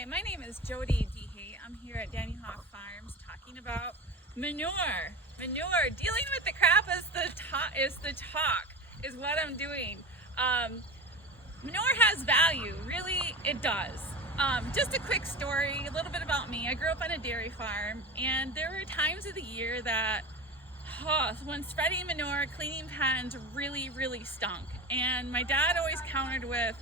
Hi, my name is Jodi Dehate. I'm here at Dehate Farms talking about manure. Manure, dealing with the crap is what I'm doing. Manure has value, really it does. Just a quick story, a little bit about me. I grew up on a dairy farm, and there were times of the year that when spreading manure, cleaning pens really stunk. And my dad always countered with,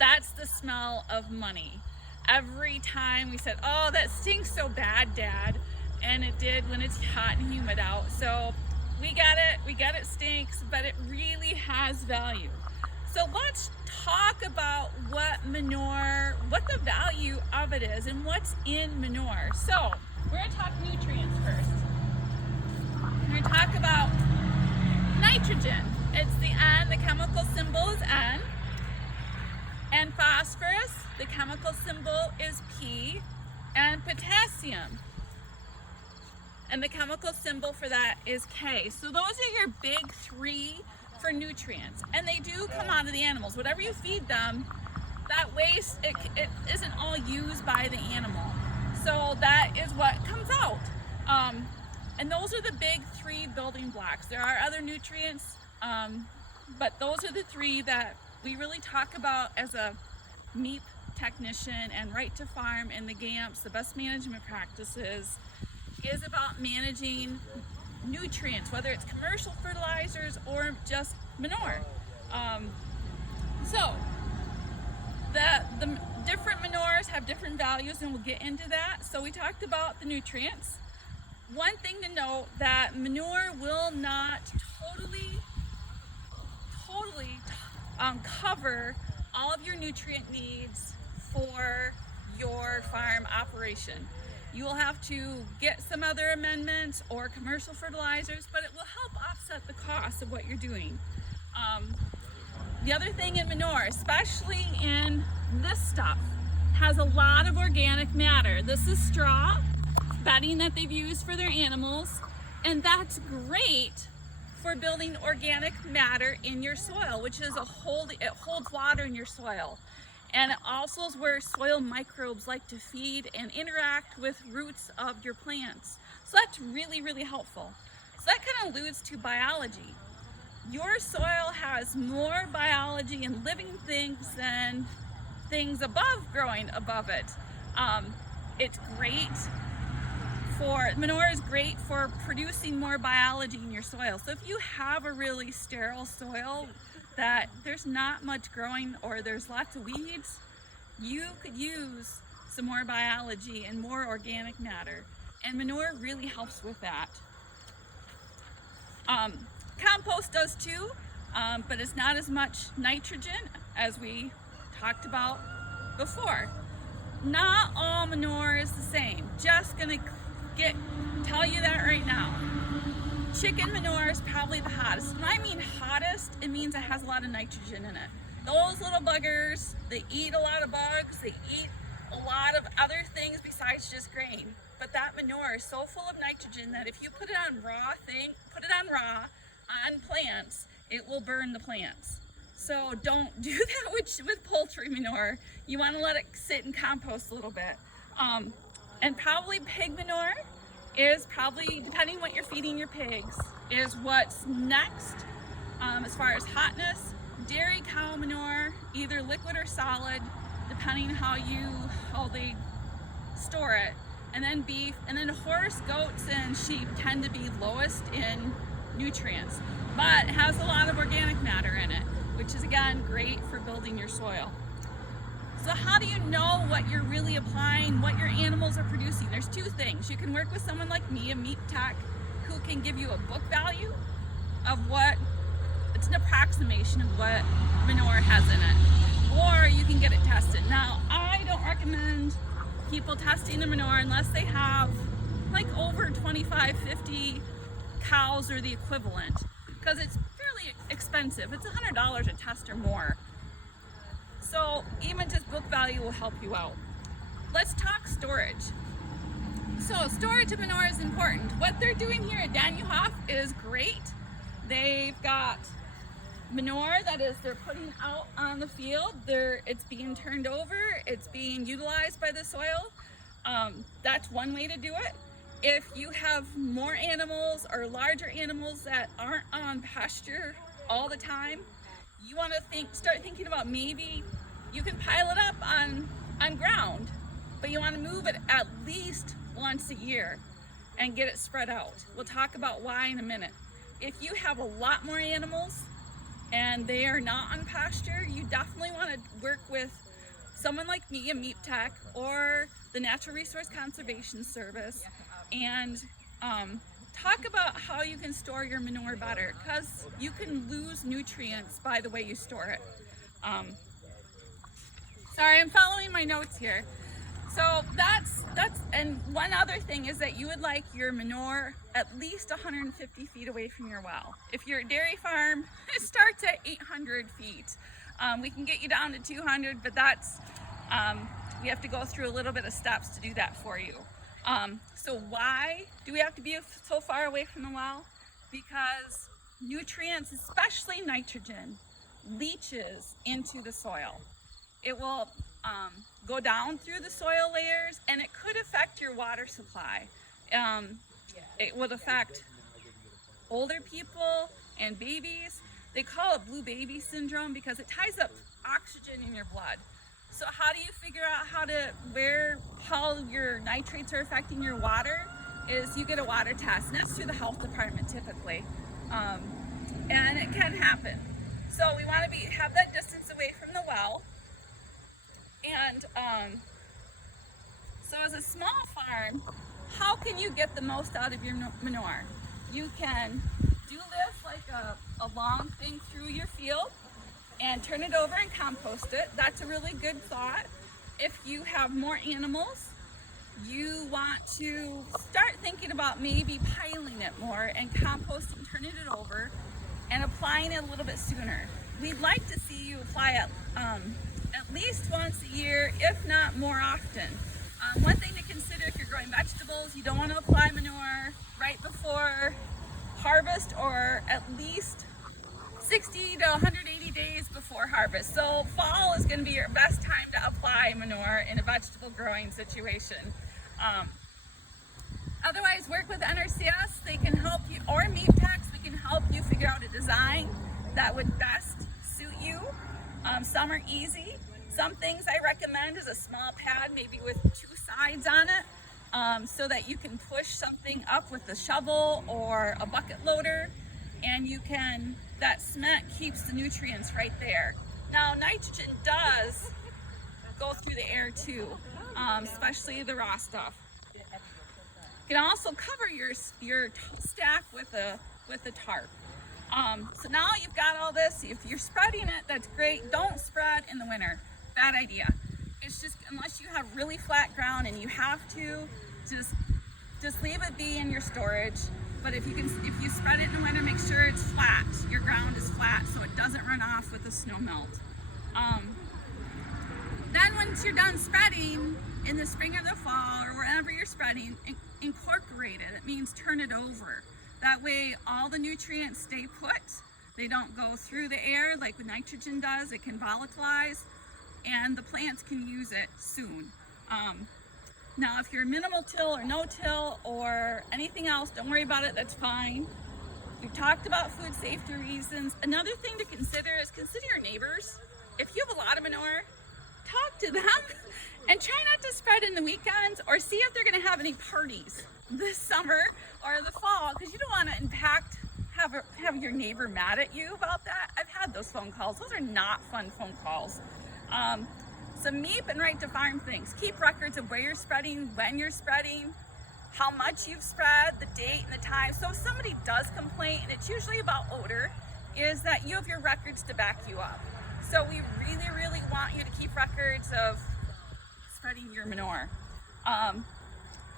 "That's the smell of money." Every time we said, "Oh, that stinks so bad, Dad." And it did when it's hot and humid out. So we get it stinks, but it really has value. So let's talk about what the value of it is and what's in manure. So we're gonna talk nutrients first. We're gonna talk about nitrogen. It's the N, the chemical symbol is N. And phosphorus, the chemical symbol is P. And potassium, and the chemical symbol for that is K. So those are your big three for nutrients. And they do come out of the animals. Whatever you feed them, that waste, it isn't all used by the animal. So that is what comes out. And those are the big three building blocks. There are other nutrients, but those are the three that we really talk about as a MEAP technician, and Right to Farm and the GAMPs, the best management practices, is about managing nutrients, whether it's commercial fertilizers or just manure. So the different manures have different values, and we'll get into that. So we talked about the nutrients. One thing to note, that manure will not totally cover all of your nutrient needs for your farm operation. You will have to get some other amendments or commercial fertilizers, but it will help offset the cost of what you're doing. The other thing in manure, especially in this stuff, has a lot of organic matter. This is straw, bedding that they've used for their animals, and that's great for building organic matter in your soil, which is it holds water in your soil. And it also is where soil microbes like to feed and interact with roots of your plants. So that's really helpful. So that kind of alludes to biology. Your soil has more biology and living things than things growing above it. It's great manure is great for producing more biology in your soil. So if you have a really sterile soil that there's not much growing or there's lots of weeds, you could use some more biology and more organic matter. And manure really helps with that. Compost does too, but it's not as much nitrogen as we talked about before. Not all manure is the same. Just gonna tell you that right now. Chicken manure is probably the hottest. When I mean hottest, it means it has a lot of nitrogen in it. Those little buggers, they eat a lot of bugs, they eat a lot of other things besides just grain. But that manure is so full of nitrogen that if you put it on raw on plants, it will burn the plants. So don't do that with poultry manure. You want to let it sit and compost a little bit. And probably pig manure is probably, depending what you're feeding your pigs, is what's next as far as hotness. Dairy cow manure, either liquid or solid, depending how they store it. And then beef, and then horse, goats, and sheep tend to be lowest in nutrients, but it has a lot of organic matter in it, which is again great for building your soil. So how do you know what you're really applying, what your animals are producing? There's two things. You can work with someone like me, a meat tech, who can give you a book value of it's an approximation of what manure has in it. Or you can get it tested. Now, I don't recommend people testing the manure unless they have like over 25, 50 cows or the equivalent, because it's fairly expensive. It's $100 a test or more. So even just book value will help you out. Let's talk storage. So storage of manure is important. What they're doing here at Dehate is great. They've got manure that is they're putting out on the field, it's being turned over, it's being utilized by the soil. That's one way to do it. If you have more animals or larger animals that aren't on pasture all the time, you want to start thinking about maybe you can pile it up on ground, but you want to move it at least once a year and get it spread out. We'll talk about why in a minute. If you have a lot more animals and they are not on pasture, you definitely want to work with someone like me, a meat tech, or the Natural Resource Conservation Service, and talk about how you can store your manure better, because you can lose nutrients by the way you store it. Sorry, I'm following my notes here. So that's, and one other thing is that you would like your manure at least 150 feet away from your well. If you're a dairy farm, it starts at 800 feet. We can get you down to 200, but that's, we have to go through a little bit of steps to do that for you. So why do we have to be so far away from the well? Because nutrients, especially nitrogen, leaches into the soil. It will go down through the soil layers, and it could affect your water supply. It would affect older people and babies. They call it blue baby syndrome because it ties up oxygen in your blood. So how do you figure out how your nitrates are affecting your water? Is you get a water test, and that's through the health department typically. And it can happen. So we want to have that distance away from the well. And so as a small farm, how can you get the most out of your manure? You can do this like a long thing through your field and turn it over and compost it. That's a really good thought. If you have more animals, you want to start thinking about maybe piling it more and composting, turning it over, and applying it a little bit sooner. We'd like to see you apply it at least once a year, if not more often. One thing to consider if you're growing vegetables, you don't want to apply manure right before harvest, or at least 60 to 180 days before harvest. So fall is going to be your best time to apply manure in a vegetable growing situation. Otherwise, work with NRCS. They can help you, or meat techs, we can help you figure out a design that would best suit you. Some are easy. Some things I recommend is a small pad, maybe with 2 sides on it, so that you can push something up with a shovel or a bucket loader, and that cement keeps the nutrients right there. Now, nitrogen does go through the air too, especially the raw stuff. You can also cover your stack with a tarp. So now you've got all this. If you're spreading it, that's great. Don't spread in the winter. Bad idea. It's just, unless you have really flat ground and you have to, just leave it be in your storage. But if you spread it in the winter, make sure it's flat. Your ground is flat so it doesn't run off with the snow melt. Then once you're done spreading in the spring or the fall or wherever you're spreading, incorporate it. It means turn it over. That way all the nutrients stay put. They don't go through the air like nitrogen does. It can volatilize, and the plants can use it soon. Now, if you're minimal till or no till or anything else, don't worry about it, that's fine. We've talked about food safety reasons. Another thing to consider is consider your neighbors. If you have a lot of manure, talk to them and try not to spread in the weekends, or see if they're gonna have any parties this summer or the fall, because you don't wanna have your neighbor mad at you about that. I've had those phone calls. Those are not fun phone calls. Some MEEP and right to farm things. Keep records of where you're spreading, when you're spreading, how much you've spread, the date and the time. So if somebody does complain, and it's usually about odor, is that you have your records to back you up. So we really, really want you to keep records of spreading your manure.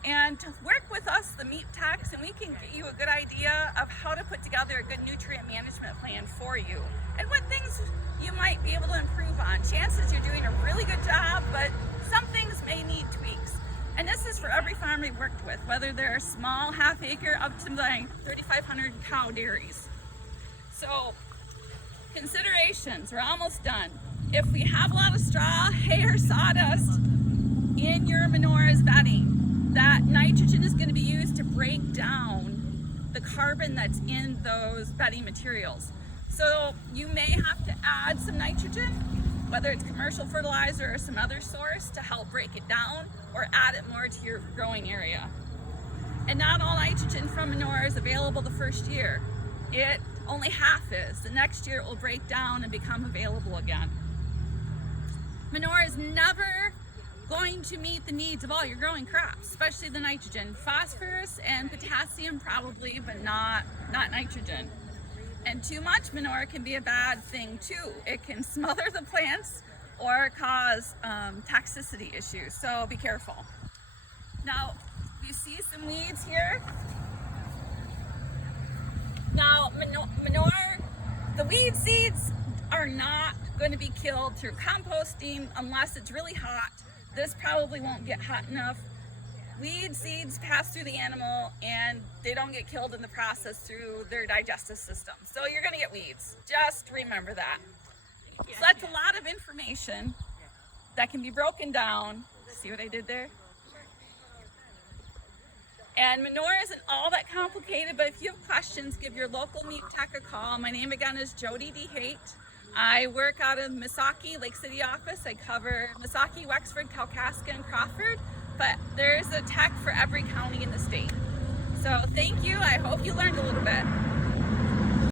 And to work with us, the meat techs, and we can get you a good idea of how to put together a good nutrient management plan for you, and what things you might be able to improve on. Chances you're doing a really good job, but some things may need tweaks. And this is for every farm we've worked with, whether they're small, half acre, up to like 3,500 cow dairies. So Considerations, we're almost done. If we have a lot of straw, hay, or sawdust in your manure's bedding, that nitrogen is going to be used to break down the carbon that's in those bedding materials. So you may have to add some nitrogen, whether it's commercial fertilizer or some other source, to help break it down or add it more to your growing area. And not all nitrogen from manure is available the first year. It only half is. The next year it will break down and become available again. Manure is never going to meet the needs of all your growing crops, especially the nitrogen. Phosphorus and potassium probably, but not nitrogen. And too much manure can be a bad thing too. It can smother the plants or cause toxicity issues, so be careful. Now, you see some weeds here? Now, manure, the weed seeds are not going to be killed through composting unless it's really hot. This probably won't get hot enough. Weed seeds pass through the animal and they don't get killed in the process through their digestive system. So you're going to get weeds. Just remember that. So that's a lot of information that can be broken down. See what I did there? And manure isn't all that complicated, but if you have questions, give your local meat tech a call. My name again is Jodi Dehate. I work out of Misaki, Lake City office. I cover Misaki, Wexford, Kalkaska, and Crawford, but there's a tech for every county in the state. So thank you. I hope you learned a little bit.